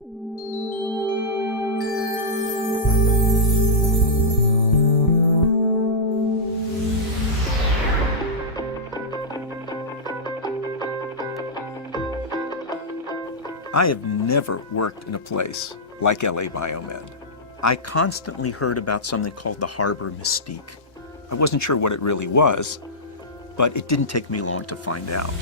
I have never worked in a place like LA BioMed. I constantly heard about something called the harbor mystique. I wasn't sure what it really was, but it didn't take me long to find out.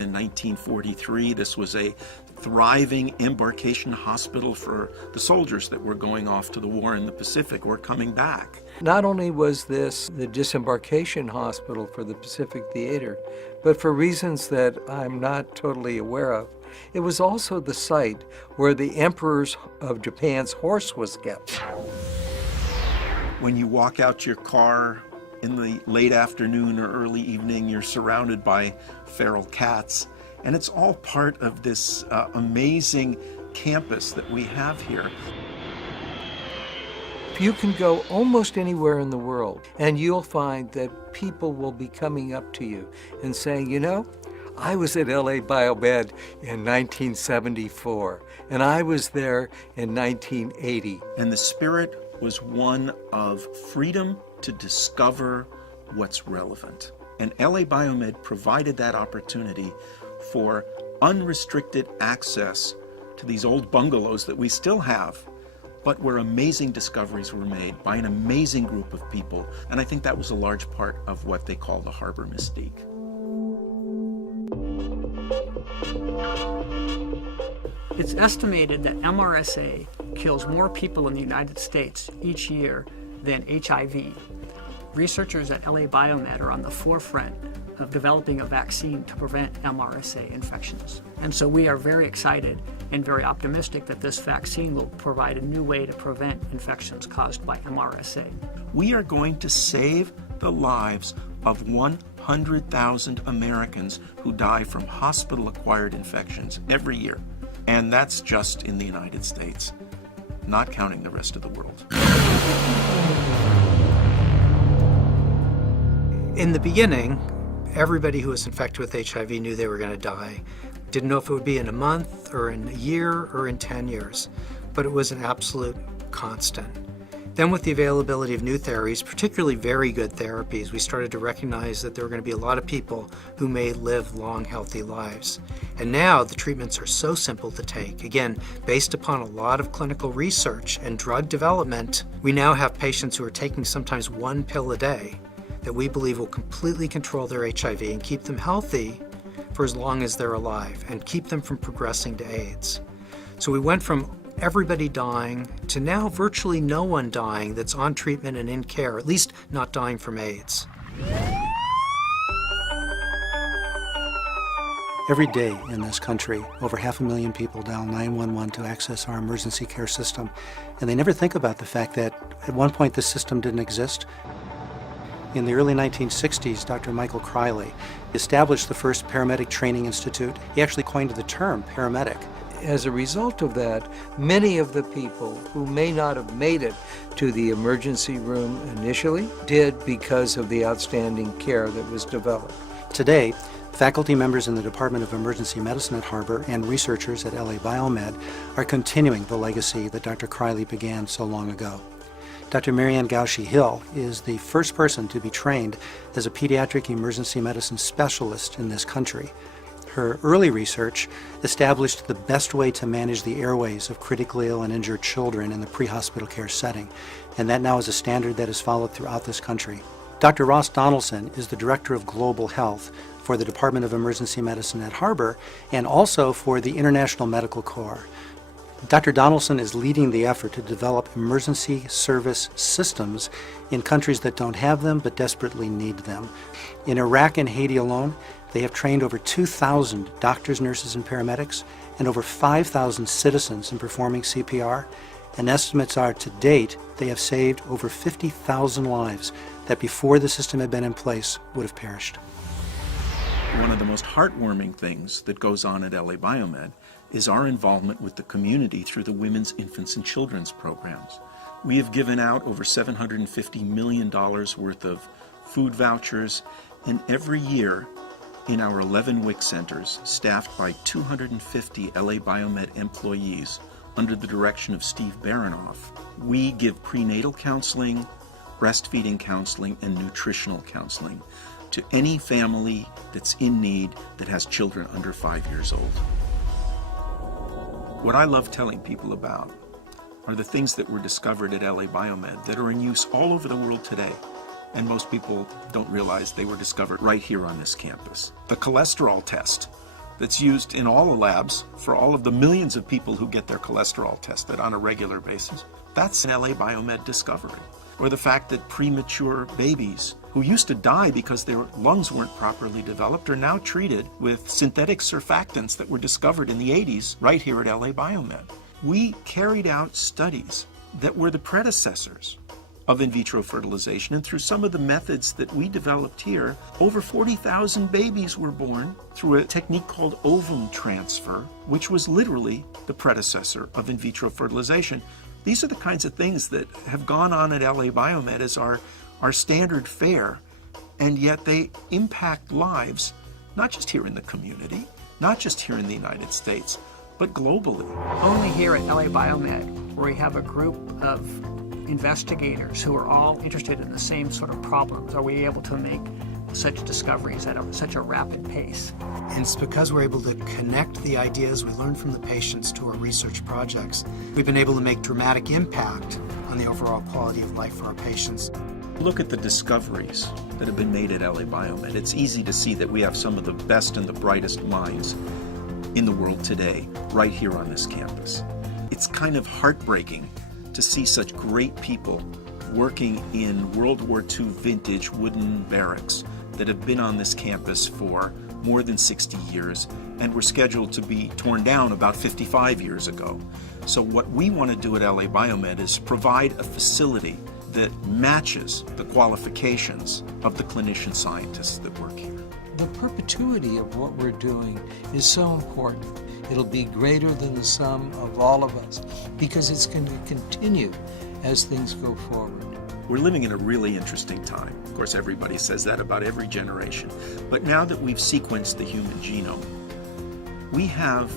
In 1943, this was a thriving embarkation hospital for the soldiers that were going off to the war in the Pacific or coming back. Not only was this the disembarkation hospital for the Pacific Theater, but for reasons that I'm not totally aware of, it was also the site where the Emperor of Japan's horse was kept. When you walk out your car in the late afternoon or early evening, you're surrounded by feral cats, and it's all part of this amazing campus that we have here. You can go almost anywhere in the world, and you'll find that people will be coming up to you and saying, you know, I was at LA BioMed in 1974, and I was there in 1980. And the spirit was one of freedom to discover what's relevant. And LA BioMed provided that opportunity for unrestricted access to these old bungalows that we still have, but where amazing discoveries were made by an amazing group of people. And I think that was a large part of what they call the harbor mystique. It's estimated that MRSA kills more people in the United States each year than HIV. Researchers at LA BioMed are on the forefront of developing a vaccine to prevent MRSA infections. And so we are very excited and very optimistic that this vaccine will provide a new way to prevent infections caused by MRSA. We are going to save the lives of 100,000 Americans who die from hospital-acquired infections every year. And that's just in the United States, not counting the rest of the world. In the beginning, everybody who was infected with HIV knew they were going to die. Didn't know if it would be in a month or in a year or in 10 years, but it was an absolute constant. Then with the availability of new therapies, particularly very good therapies, we started to recognize that there were going to be a lot of people who may live long, healthy lives. And now the treatments are so simple to take. Again, based upon a lot of clinical research and drug development, we now have patients who are taking sometimes one pill a day that we believe will completely control their HIV and keep them healthy for as long as they're alive and keep them from progressing to AIDS. So we went from everybody dying to now virtually no one dying that's on treatment and in care, at least not dying from AIDS. Every day in this country, over 500,000 people dial 911 to access our emergency care system, and they never think about the fact that at one point this system didn't exist. In the early 1960s, Dr. Michael Criley established the first paramedic training institute. He actually coined the term paramedic. As a result of that, many of the people who may not have made it to the emergency room initially did because of the outstanding care that was developed. Today, faculty members in the Department of Emergency Medicine at Harbor and researchers at LA BioMed are continuing the legacy that Dr. Criley began so long ago. Dr. Marianne Gauchi-Hill is the first person to be trained as a pediatric emergency medicine specialist in this country. Her early research established the best way to manage the airways of critically ill and injured children in the pre-hospital care setting, and that now is a standard that is followed throughout this country. Dr. Ross Donaldson is the Director of Global Health for the Department of Emergency Medicine at Harbor and also for the International Medical Corps. Dr. Donaldson is leading the effort to develop emergency service systems in countries that don't have them but desperately need them. In Iraq and Haiti alone, they have trained over 2,000 doctors, nurses, and paramedics, and over 5,000 citizens in performing CPR. And estimates are, to date, they have saved over 50,000 lives that before the system had been in place would have perished. One of the most heartwarming things that goes on at LA BioMed is our involvement with the community through the Women's, Infants, and Children's programs. We have given out over $750 million worth of food vouchers, and every year In our 11 WIC centers, staffed by 250 LA BioMed employees under the direction of Steve Baranoff, we give prenatal counseling, breastfeeding counseling, and nutritional counseling to any family that's in need that has children under 5 years old. What I love telling people about are the things that were discovered at LA BioMed that are in use all over the world today. And most people don't realize they were discovered right here on this campus. The cholesterol test that's used in all the labs for all of the millions of people who get their cholesterol tested on a regular basis, that's an LA BioMed discovery. Or the fact that premature babies who used to die because their lungs weren't properly developed are now treated with synthetic surfactants that were discovered in the 80s right here at LA BioMed. We carried out studies that were the predecessors of in vitro fertilization, and through some of the methods that we developed here, over 40,000 babies were born through a technique called ovum transfer, which was literally the predecessor of in vitro fertilization. These are the kinds of things that have gone on at LA BioMed as our standard fare, and yet they impact lives, not just here in the community, not just here in the United States, but globally. Only here at LA BioMed, where we have a group of investigators who are all interested in the same sort of problems, are we able to make such discoveries at such a rapid pace. And it's because we're able to connect the ideas we learn from the patients to our research projects. We've been able to make dramatic impact on the overall quality of life for our patients. Look at the discoveries that have been made at LA BioMed. It's easy to see that we have some of the best and the brightest minds in the world today, right here on this campus. It's kind of heartbreaking to see such great people working in World War II vintage wooden barracks that have been on this campus for more than 60 years and were scheduled to be torn down about 55 years ago. So what we want to do at LA BioMed is provide a facility that matches the qualifications of the clinician scientists that work here. The perpetuity of what we're doing is so important. It'll be greater than the sum of all of us because it's going to continue as things go forward. We're living in a really interesting time. Of course, everybody says that about every generation. But now that we've sequenced the human genome, we have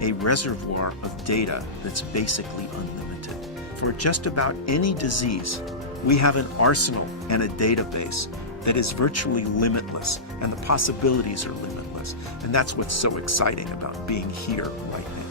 a reservoir of data that's basically unlimited. For just about any disease, we have an arsenal and a database that is virtually limitless, and the possibilities are limitless. And that's what's so exciting about being here right now.